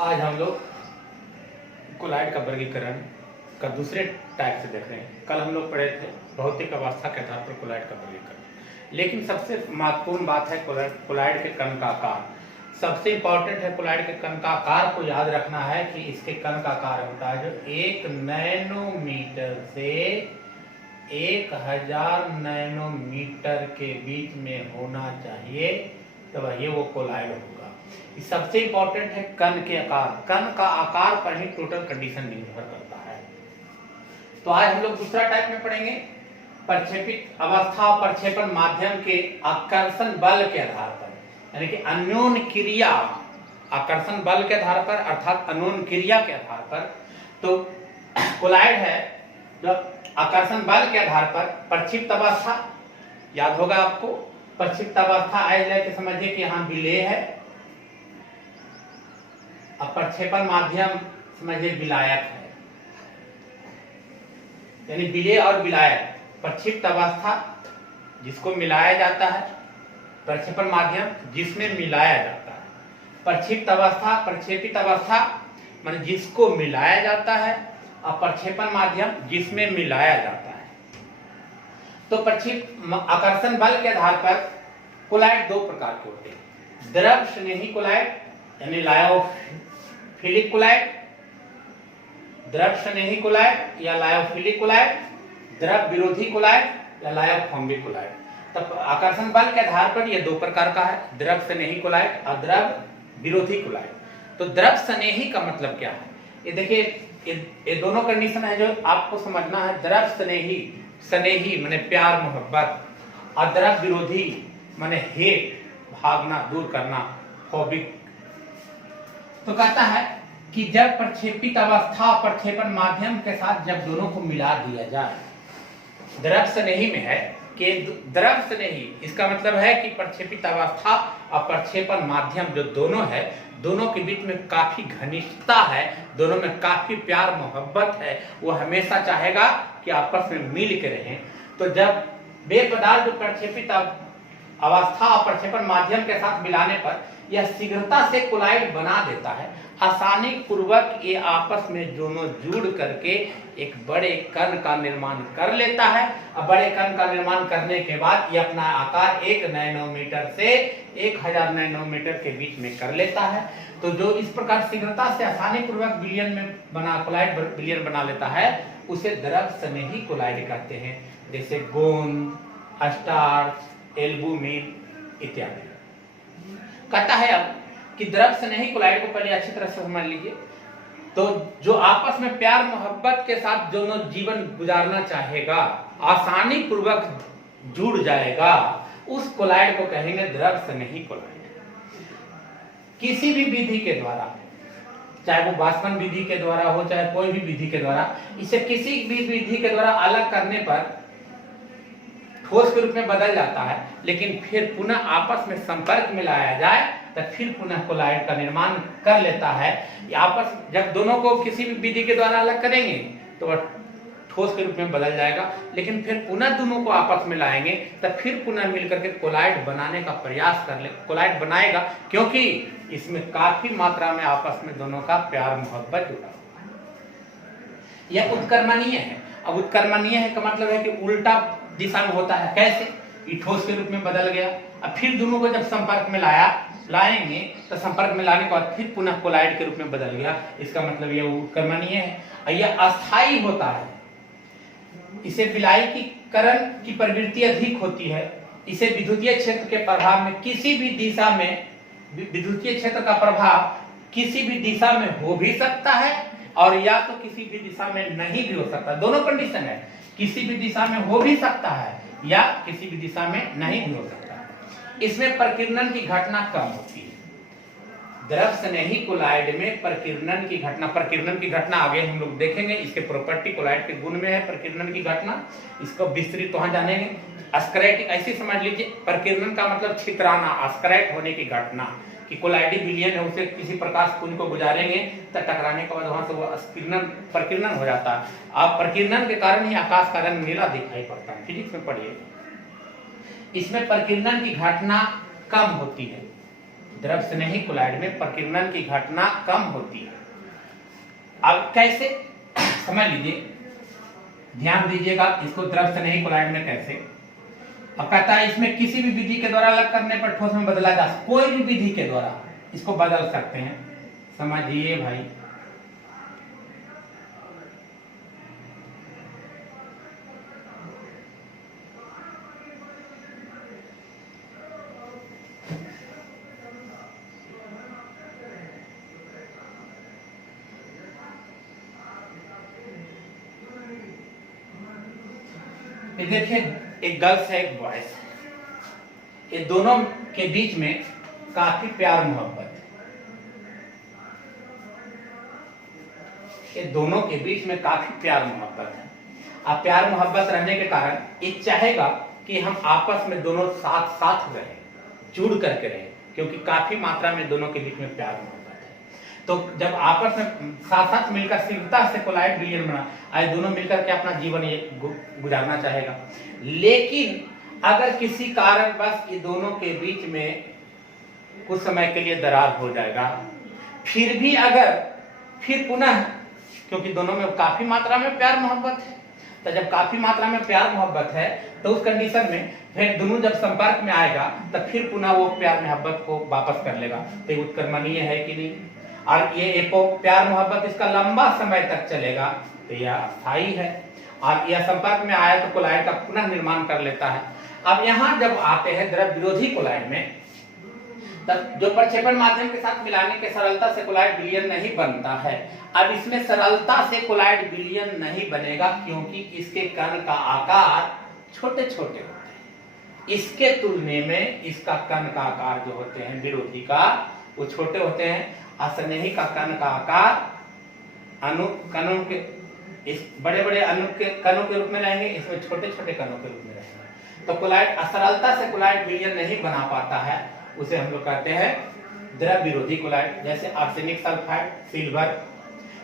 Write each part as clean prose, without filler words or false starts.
आज हम लोग कोलॉइड का वर्गीकरण का दूसरे टाइप से देख रहे हैं। कल हम लोग पढ़े थे भौतिक अवस्था के आधार पर कोलॉइड का वर्गीकरण, लेकिन सबसे महत्वपूर्ण बात है कोलॉइड के कण का आकार। सबसे इंपॉर्टेंट है कोलॉइड के कण का आकार को याद रखना है कि इसके कण का आकार होता है जो 1 नैनोमीटर से 1000 नैनोमीटर के बीच में होना चाहिए, तो वही वो कोलॉइड होगा। सबसे इंपॉर्टेंट है कण के आकार। कण का आकार पर ही टोटल कंडीशन निर्भर करता है। तो आज हम लोग दूसरा टाइप में पढ़ेंगे, प्रक्षेपित अवस्था और प्रक्षेपण माध्यम के आकर्षण बल के आधार पर, यानी कि अन्योन्य क्रिया, आकर्षण बल के आधार पर अर्थात अन्योन्य क्रिया के आधार पर। तो कोलॉइड है जो आकर्षण बल के आधार पर प्रक्षिप्त अवस्था, याद होगा आपको, प्रक्षिप्त अवस्था ऐसे लेके समझिए कि यहाँ विलेय है, अब प्रक्षेपण माध्यम समझिए विलायक है, यानी विलेय और विलायक। प्रक्षिप्त अवस्था जिसको मिलाया जाता है, प्रक्षेपण माध्यम जिसमें मिलाया जाता है। प्रक्षिप्त अवस्था, प्रक्षेपित अवस्था माने जिसको मिलाया जाता है, और प्रक्षेपण माध्यम जिसमें मिलाया जाता है। तो प्रक्षिप्त आकर्षण बल के आधार पर कोलॉइड दो प्रकार के होते हैं, द्रव स्नेही कोलॉइड यानी लायोफिलिक कोलॉइड, द्रव स्नेही कोलॉइड या लायोफिलिक कोलॉइड, द्रव विरोधी कोलॉइड या लायोफोबिक कोलॉइड। तब आकर्षण बल के आधार पर ये दो प्रकार का है, द्रव स्नेही कोलॉइड और द्रव विरोधी कोलॉइड। तो द्रव स्नेही का मतलब क्या है, ये देखिए, ये दोनों कंडीशन है जो आपको समझना है। द्रव स्नेही, स्नेही माने प्यार मोहब्बत, और द्रव विरोधी माने हेट, भागना, दूर करना, फोबिक। तो कहता है कि जब प्रक्षेपित अवस्था प्रक्षेपण माध्यम के साथ जब दोनों को मिला दिया जाए, द्रव स्नेही में है कि द्रव स्नेही, इसका मतलब है कि प्रक्षेपित अवस्था और प्रक्षेपण माध्यम जो दोनों है, दोनों के बीच में काफी घनिष्ठता है, दोनों में काफी प्यार मोहब्बत है, वो हमेशा चाहेगा कि आपस में मिल के रहें। तो जब वे पदार्थ जो प्रक्षेपित अवस्था और प्रक्षेपण माध्यम के साथ मिलाने पर यह शीघ्रता से कोलॉइड बना देता है, आसानी पूर्वक ये आपस में दोनों जुड़ करके एक बड़े कण का निर्माण कर लेता है। और बड़े कण का निर्माण करने के बाद ये अपना आकार 1 नैनोमीटर से 1000 नैनोमीटर के बीच में कर लेता है। तो जो इस प्रकार शीघ्रता से आसानी पूर्वक विलयन में बना कोलॉइड विलयन बना लेता है, उसे द्रव स्नेही कोलॉइड कहते हैं, जैसे गोंद, स्टार्च, एल्बुमिन इत्यादि। कहता है अब कि द्रव स्नेही कोलॉइड को पहले अच्छी तरह से समझ लीजिए। तो जो आपस में प्यार मोहब्बत के साथ दोनों जीवन गुजारना चाहेगा, आसानी पूर्वक जुड़ जाएगा, उस कोलॉइड को कहेंगे द्रव स्नेही कोलॉइड। किसी भी विधि के द्वारा, चाहे वो वाष्पन विधि के द्वारा हो, चाहे कोई भी विधि के द्वारा, इसे किसी भी विधि के द्वारा अलग करने पर ठोस के रूप में बदल जाता है, लेकिन फिर पुनः आपस में संपर्क में लाया जाए तो फिर पुनः कोलॉइड का निर्माण कर लेता है। आपस जब दोनों को किसी भी विधि के द्वारा अलग करेंगे तो वह ठोस के रूप में बदल जाएगा, लेकिन फिर पुनः दोनों को आपस में लाएंगे तो फिर पुनः मिलकर के कोलॉइड बनाने का प्रयास कर ले, कोलॉइड बनाएगा, क्योंकि इसमें काफी मात्रा में आपस में दोनों का प्यार मोहब्बत जुड़ा हुआ है। यह उत्क्रमणीय है। अब उत्क्रमणीय है का मतलब है कि उल्टा दिशा में होता है। कैसे? ठोस के रूप में बदल गया, अब फिर दोनों को जब संपर्क में लाएंगे तो संपर्क में लाने के बाद फिर पुनः कोलॉइड के रूप में बदल गया, इसका मतलब यह उत्क्रमणीय है। और यह अस्थायी होता है, इसे विलायकीकरण की प्रवृत्ति अधिक होती है। इसे विद्युतीय क्षेत्र के प्रभाव में किसी भी दिशा में, विद्युतीय क्षेत्र का प्रभाव किसी भी दिशा में हो भी सकता है और या तो किसी भी दिशा में नहीं भी हो सकता। दोनों कंडीशन है, किसी भी दिशा में हो भी सकता है या किसी भी दिशा में नहीं भी हो सकता है। इसमें प्रकीर्णन की घटना कम होती है। द्रव स्नेही कोलॉइड में प्रकीर्णन की घटना आगे हम लोग देखेंगे। इसके प्रॉपर्टी कोलॉइड के गुण में है प्रकीर्णन की घटना, इसको विस्तृत वहां जानेंगे। अस्क्राइटिक ऐसे समझ लीजिए, प्रकीर्णन का मतलब छितराना, अस्क्राइट होने की घटना, कि कोलॉइडी विलयन है, उसे किसी प्रकाश पुंज को गुजारेंगे तो टकराने के बाद वहां से वो प्रकीर्णन हो जाता है। अब प्रकीर्णन के कारण ही आकाश का रंग नीला दिखाई पड़ता है, फिजिक्स में पढ़िए। इसमें प्रकीर्णन की घटना कम होती है, द्रव स्नेही कोलॉइड में प्रकीर्णन की घटना कम होती है। अब कैसे समझ लीजिए, ध्यान दीजिएगा इसको, द्रव स्नेही कोलॉइड में कैसे। अब कहता है इसमें किसी भी विधि के द्वारा अलग करने पर ठोस में बदला जा सकता, कोई भी विधि के द्वारा इसको बदल सकते हैं। समझिए भाई, ये देखिए एक गर्ल्स है एक बॉयज है, ये दोनों के बीच में काफी प्यार मोहब्बत है, ये दोनों के बीच में काफी प्यार मोहब्बत है। अब प्यार मोहब्बत रहने के कारण ये चाहेगा कि हम आपस में दोनों साथ साथ रहें, जुड़ करके रहें, क्योंकि काफी मात्रा में दोनों के बीच में प्यार मोहब्बत है। तो जब आपस में साथ साथ मिलकर शीघ्रता से कोलॉइड बिलियन बना, आज दोनों मिलकर के अपना जीवन ये गुजारना चाहेगा। लेकिन अगर किसी कारणवश ये दोनों के बीच में कुछ समय के लिए दरार हो जाएगा, फिर भी अगर फिर पुनः, क्योंकि दोनों में काफी मात्रा में प्यार मोहब्बत है, तो जब काफी मात्रा में प्यार मोहब्बत है तो उस कंडीशन में फिर दोनों जब संपर्क में आएगा तो फिर पुनः वो प्यार मोहब्बत को वापस कर लेगा। तो ये उत्क्रमणीय है कि नहीं? और ये प्यार मोहब्बत इसका लंबा समय तक चलेगा, तो यह अस्थायी है। और यह संपर्क में आया तो कोलॉइड का पुनः निर्माण कर लेता है। अब यहाँ जब आते हैं द्रव विरोधी कोलॉइड में, तब जो प्रक्षेपण माध्यम के साथ मिलाने के सरलता से कोलॉइड विलयन नहीं बनता है। अब इसमें सरलता से कोलॉइड विलयन नहीं बनेगा, क्योंकि इसके कण का आकार छोटे छोटे होते हैं। इसके तुलने में इसका कण का आकार जो होते हैं विरोधी का, वो छोटे होते हैं। स्नेही का कण का आकार कणों के, इस बड़े बड़े अणु के कणों के रूप में रहेंगे, इसमें छोटे छोटे कणों के रूप में रहेंगे। तो कोलॉइड असरलता से कोलॉइड विलयन नहीं बना पाता है, उसे हम लोग कहते हैं द्रव विरोधी कोलॉइड। जैसे आर्सेनिक सल्फाइड, सिल्वर,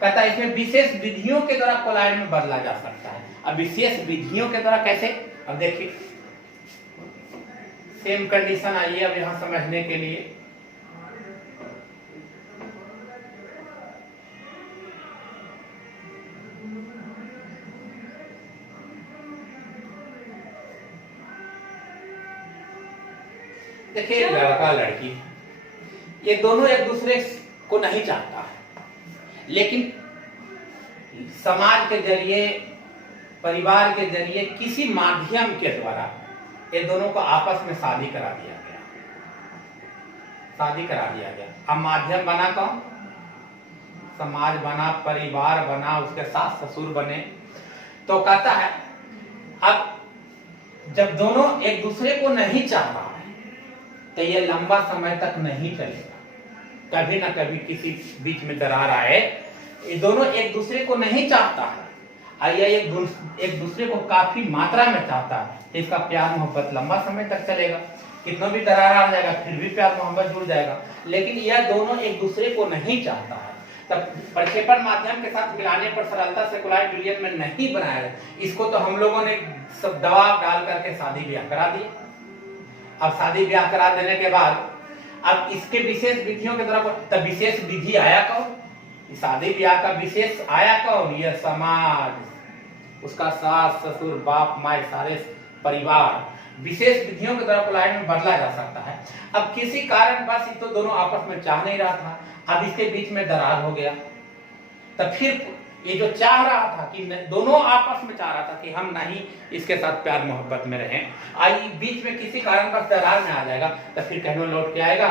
कहता है इसमें विशेष विधियों के द्वारा कोलॉइड में बदला जा सकता है। अब विशेष विधियों के द्वारा कैसे? अब देखिए सेम कंडीशन आइए अब यहां समझने के लिए। देखिए लड़का लड़की, ये दोनों एक दूसरे को नहीं चाहता है, लेकिन समाज के जरिए, परिवार के जरिए, किसी माध्यम के द्वारा ये दोनों को आपस में शादी करा दिया गया, शादी करा दिया गया। अब माध्यम बना कौन? समाज बना, परिवार बना, उसके सास ससुर बने। तो कहता है अब जब दोनों एक दूसरे को नहीं चाह रहा है तो ये लंबा समय तक नहीं चलेगा, कभी ना कभी किसी बीच में दरार आए। ये दोनों एक दूसरे को नहीं चाहता है और ये एक दूसरे को काफी मात्रा में चाहता है, तो इसका प्यार मोहब्बत लंबा समय तक चलेगा। कितना भी दरार आ जाएगा फिर भी प्यार मोहब्बत जुड़ जाएगा। लेकिन यह दोनों एक दूसरे को नहीं चाहता है, तब प्रक्षेपण माध्यम के साथ मिलाने पर सरलता से कोलॉइड विलयन में नहीं बनाया। इसको तो हम लोगों ने सब दबाव डाल करके शादी ब्याह करा दिया। अब शादी ब्याह करा देने के बाद अब इसके विशेष विधियों के द्वारा, तब विशेष विधि आया कौन? शादी ब्याह का विशेष आया कौन? यह समाज, उसका सास ससुर बाप माए सारे परिवार, विशेष विधियों के द्वारा कोलॉइड में बदला जा सकता है। अब किसी कारण बस तो दोनों आपस में चाह नहीं रहा था, अब इसके बीच में दरार हो गया। तब फिर ये जो चाह रहा था कि दोनों आपस में चाह रहा था कि हम नहीं इसके साथ प्यार मोहब्बत में रहें, आई बीच में किसी कारण बस दरार में आ जाएगा, तो फिर कहने लौट के आएगा।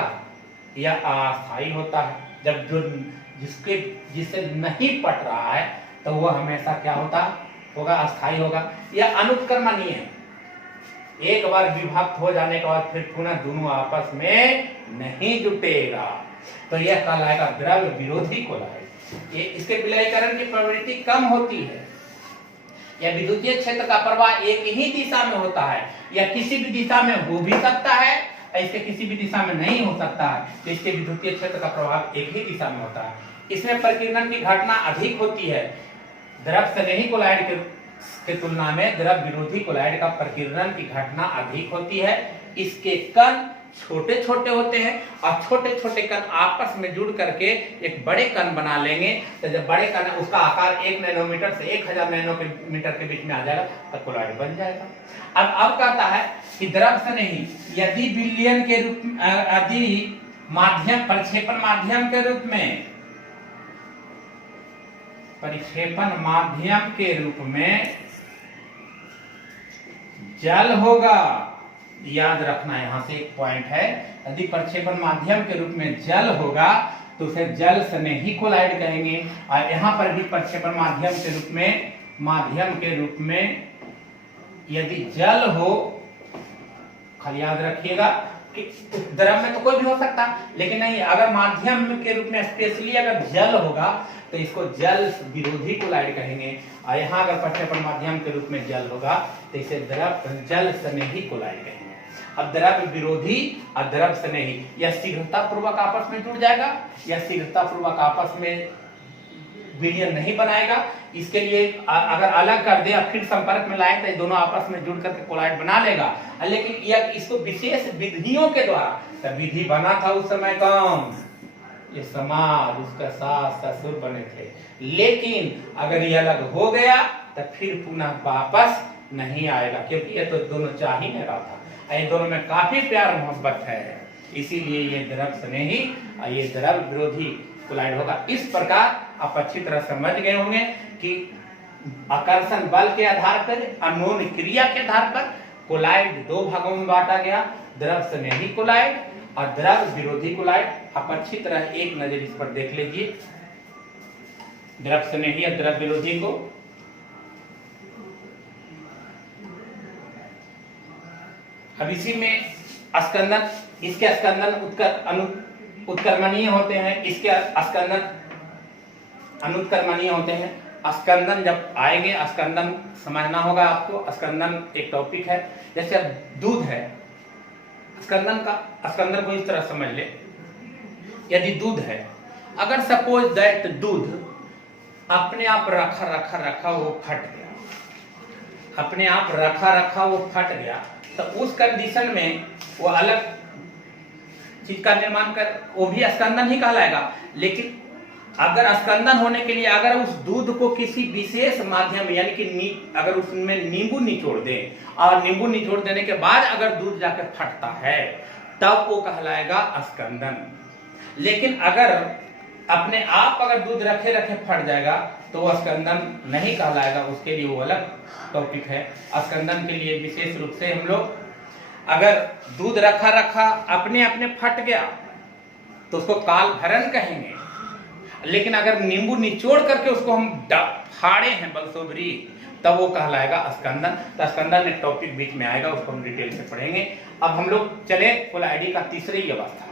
यह अस्थायी होता है। जब जो जिससे नहीं पट रहा है तो वह हमेशा क्या होता होगा? अस्थायी होगा। यह अनुत्क्रमणीय है। एक बार विभक्त हो जाने के बाद फिर पुनः दोनों आपस में नहीं जुटेगा, तो यह कहलाएगा द्रव विरोधी कोलॉइड। ये इसके विलयीकरण की प्रवृत्ति कम होती है। यह विद्युतीय क्षेत्र का प्रवाह एक ही दिशा में होता है, या किसी भी दिशा में हो भी सकता है, ऐसे किसी भी दिशा में नहीं हो सकता है। तो इसके विद्युतीय क्षेत्र का प्रभाव एक ही दिशा में होता है। इसमें प्रकीर्णन की घटना अधिक होती है। द्रव स्नेही कोलॉइड के तुलना में द्रव विरोधी कोलॉइड का प्रकीर्णन की घटना अधिक होती है। इसके कण छोटे छोटे होते हैं और छोटे छोटे कण आपस में जुड़ करके एक बड़े कण बना लेंगे। तो जब बड़े कण उसका आकार 1 नैनोमीटर से 1000 नैनोमीटर के बीच में आ जाएगा तो कोलॉइड बन जाएगा। अब कहता है कि द्रव से नहीं, यदि विलयन के रूप में, यदि माध्यम प्रक्षेपण माध्यम के रूप में, प्रक्षेपण माध्यम के रूप में जल होगा, याद रखना यहां से एक पॉइंट है, यदि प्रक्षेपण माध्यम के रूप में जल होगा तो उसे जल स्नेही कोलाइड कहेंगे। और यहां पर भी प्रक्षेपण माध्यम के रूप में यदि जल हो, खाली याद रखिएगा कि द्रव में तो कोई भी हो सकता, लेकिन नहीं, अगर माध्यम के रूप में स्पेशली अगर जल होगा तो इसको जल विरोधी कोलाइड कहेंगे। और यहाँ अगर प्रक्षेपण माध्यम के रूप में जल होगा तो इसे जल स्नेही कोलाइड कहेंगे। अब द्रव विरोधी और द्रव स्नेही, यह शीघ्रता पूर्वक आपस में जुड़ जाएगा, यह शीघ्रता पूर्वक आपस में विलयन नहीं बनाएगा। इसके लिए अगर अलग कर दे और फिर संपर्क में लाए तो दोनों आपस में जुड़ करके कोलाइड बना लेगा। लेकिन यह इसको विशेष विधियों के द्वारा, तो विधि बना था उस समय कौन, ये समाज, उसका सास ससुर बने थे, लेकिन अगर ये अलग हो गया तो फिर पुनः वापस नहीं आएगा, क्योंकि ये तो दोनों चाह ही नहीं रहा था, ये दोनों में काफी प्यार मोहब्बत है, इसीलिए ये द्रव स्नेही और ये द्रव विरोधी कोलाइड होगा। इस प्रकार आप अच्छी तरह समझ गए होंगे कि आकर्षण बल के आधार पर, अन्योन्य क्रिया के आधार पर कोलाइड दो भागों में बांटा गया, द्रव स्नेही कोलाइड और द्रव विरोधी कोलाइड। आप अच्छी तरह एक नजर इस पर देख लीजिए, द्रव स्नेही और द्रव विरोधी को। अब इसी में स्कंदन, इसके स्कंदन उत्कर्मणीय होते हैं, इसके स्कंदन अनुत्कर्मणीय होते हैं। स्कंदन जब आएंगे, स्कंदन समझना होगा आपको। स्कंदन एक टॉपिक है, जैसे दूध है, स्कंदन को इस तरह समझ ले, यदि दूध है, अगर सपोज दैट दूध अपने आप रखा वो फट गया, अपने आप रखा वो फट गया, तो उस कंडीशन में वो अलग चीज का निर्माण कर, वो भी स्कंदन ही कहलाएगा। लेकिन अगर स्कंदन होने के लिए अगर उस दूध को किसी विशेष माध्यम, यानी कि अगर उसमें नींबू निचोड़ दें और नींबू निचोड़ देने के बाद अगर दूध जाकर फटता है, तब वो कहलाएगा स्कंदन। लेकिन अगर अपने आप अगर दूध रखे फट जाएगा तो वो स्कंदन नहीं कहलाएगा, उसके लिए वो अलग टॉपिक है। स्कंदन के लिए विशेष रूप से हम लोग, अगर दूध रखा अपने फट गया तो उसको काल भरण कहेंगे, लेकिन अगर नींबू निचोड़ करके उसको हम फाड़े हैं बलसोबरी, तब वो कहलाएगा स्कंदन। तो स्कंदन एक टॉपिक बीच में आएगा, उसको हम डिटेल से पढ़ेंगे। अब हम लोग चले कोलाइडी का तीसरी अवस्था।